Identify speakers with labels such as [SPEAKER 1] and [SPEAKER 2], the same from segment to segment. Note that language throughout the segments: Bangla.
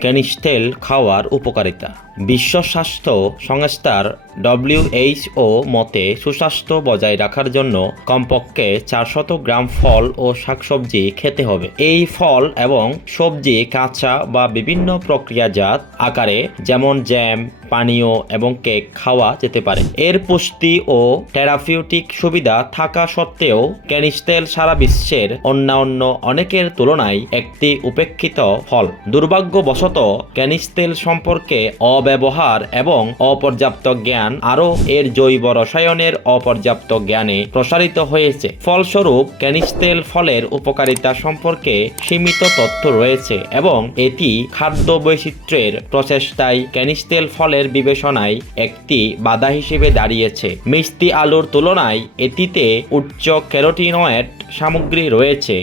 [SPEAKER 1] ক্যানিস তেল খাওয়ার উপকারিতা। বিশ্ব স্বাস্থ্য সংস্থার ডব্লিউএইচও মতে, সুস্বাস্থ্য বজায় রাখার জন্য কমপক্ষে চারশত গ্রাম ফল ও শাকসবজি খেতে হবে। এই ফল এবং সবজি কাঁচা বা বিভিন্ন প্রক্রিয়াজাত আকারে, যেমন জ্যাম পানীয় এবং কেক খাওয়া যেতে পারে। এর পুষ্টি ও থেরাপিউটিক সুবিধা থাকা সত্ত্বেও ক্যানিস্টেল সারা বিশ্বের অন্যান্য অনেকের তুলনায় একটি উপেক্ষিত ফল। দুর্ভাগ্যবশত, ক্যানিস তেল সম্পর্কে অব্যবহার এবং অপর্যাপ্ত জ্ঞান আরও এর জৈব রসায়নের অপর্যাপ্ত জ্ঞানে প্রসারিত হয়েছে। ফলস্বরূপ, ক্যানিস তেল ফলের উপকারিতা সম্পর্কে সীমিত তথ্য রয়েছে এবং এটি খাদ্য বৈচিত্র্যের প্রচেষ্টায় ক্যানিস তেল ফলের বিবেচনায় একটি বাধা হিসেবে দাঁড়িয়েছে। মিষ্টি আলুর তুলনায় এটিতে উচ্চ ক্যারোটিনয়েড সামগ্রী রয়েছে,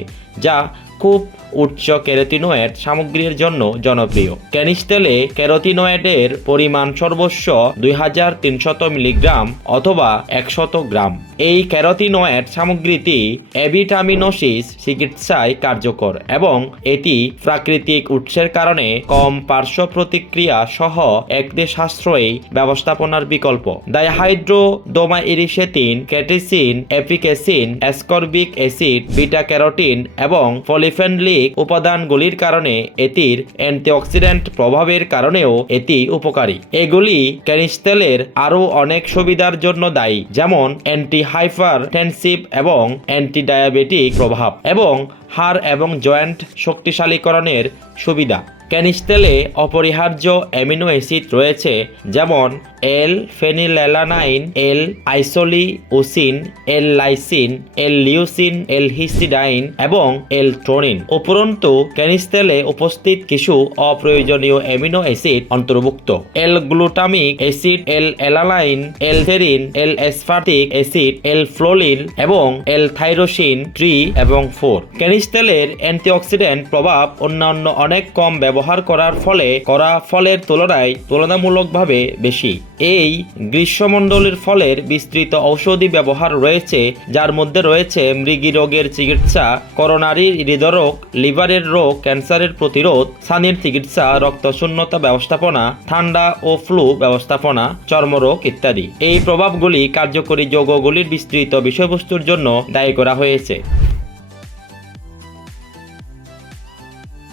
[SPEAKER 1] যা খুব উচ্চ ক্যারোটিনয়েড সামগ্রীর জন্য জনপ্রিয়। ক্যানিস তেলে ক্যারোটিনয়েডের পরিমাণ সর্বোচ্চ দুই হাজার তিনশত মিলিগ্রাম অথবা একশত গ্রাম। এই ক্যারোটিনয়েড সামগ্রীটি অ্যাভিটামিনোসিস চিকিৎসায় কার্যকর এবং এটি প্রাকৃতিক উৎসের কারণে কম পার্শ্ব প্রতিক্রিয়া সহ একটি সাশ্রয়ী ব্যবস্থাপনার বিকল্প। ডাইহাইড্রোডোমা ইরিসেটিন catechin epicatechin ascorbic acid, beta carotene এবং পলিফেনলিক উপাদানগুলির কারণে এটির অ্যান্টিঅক্সিডেন্ট প্রভাবের কারণেও এটি উপকারী। এগুলি ক্যানিস্টেলের আরও অনেক সুবিধার জন্য দায়ী, যেমন অ্যান্টি হাইপার টেনসিভ এবং অ্যান্টি ডায়াবেটিক প্রভাব এবং হাড় এবং জয়েন্ট শক্তিশালীকরণের সুবিধা। ক্যানিস্টেলে অপরিহার্য অ্যামিনো অ্যাসিড রয়েছে, যেমন L phenylalanine L isoleucine L lysine L leucine L histidine এবং এল ট্রোনিন উপরন্তু, ক্যানিস্টেলে উপস্থিত কিছু অপ্রয়োজনীয় অ্যামিনো অ্যাসিড অন্তর্ভুক্ত। L glutamic acid L alanine L serine L aspartic acid L ফ্লোলিন এবং এল থাইরোসিন থ্রি এবং ফোর ক্যানিস্টেলের অ্যান্টিঅক্সিডেন্ট প্রভাব অন্যান্য অনেক কম ব্যবহার করার ফলে, করা ফলের তুলনায় তুলনামূলকভাবে বেশি। এই গ্রীষ্মমণ্ডলের ফলের বিস্তৃত ঔষধি ব্যবহার রয়েছে, যার মধ্যে রয়েছে মৃগী রোগের চিকিৎসা, করোনারি হৃদরোগ, লিভারের রোগ, ক্যান্সারের প্রতিরোধ সানির চিকিৎসা, রক্তশূন্যতা ব্যবস্থাপনা, ঠান্ডা ও ফ্লু ব্যবস্থাপনা, চর্মরোগ ইত্যাদি। এই প্রভাবগুলি কার্যকরী যৌগগুলির বিস্তৃত বিষয়বস্তুর জন্য দায়ী করা হয়েছে।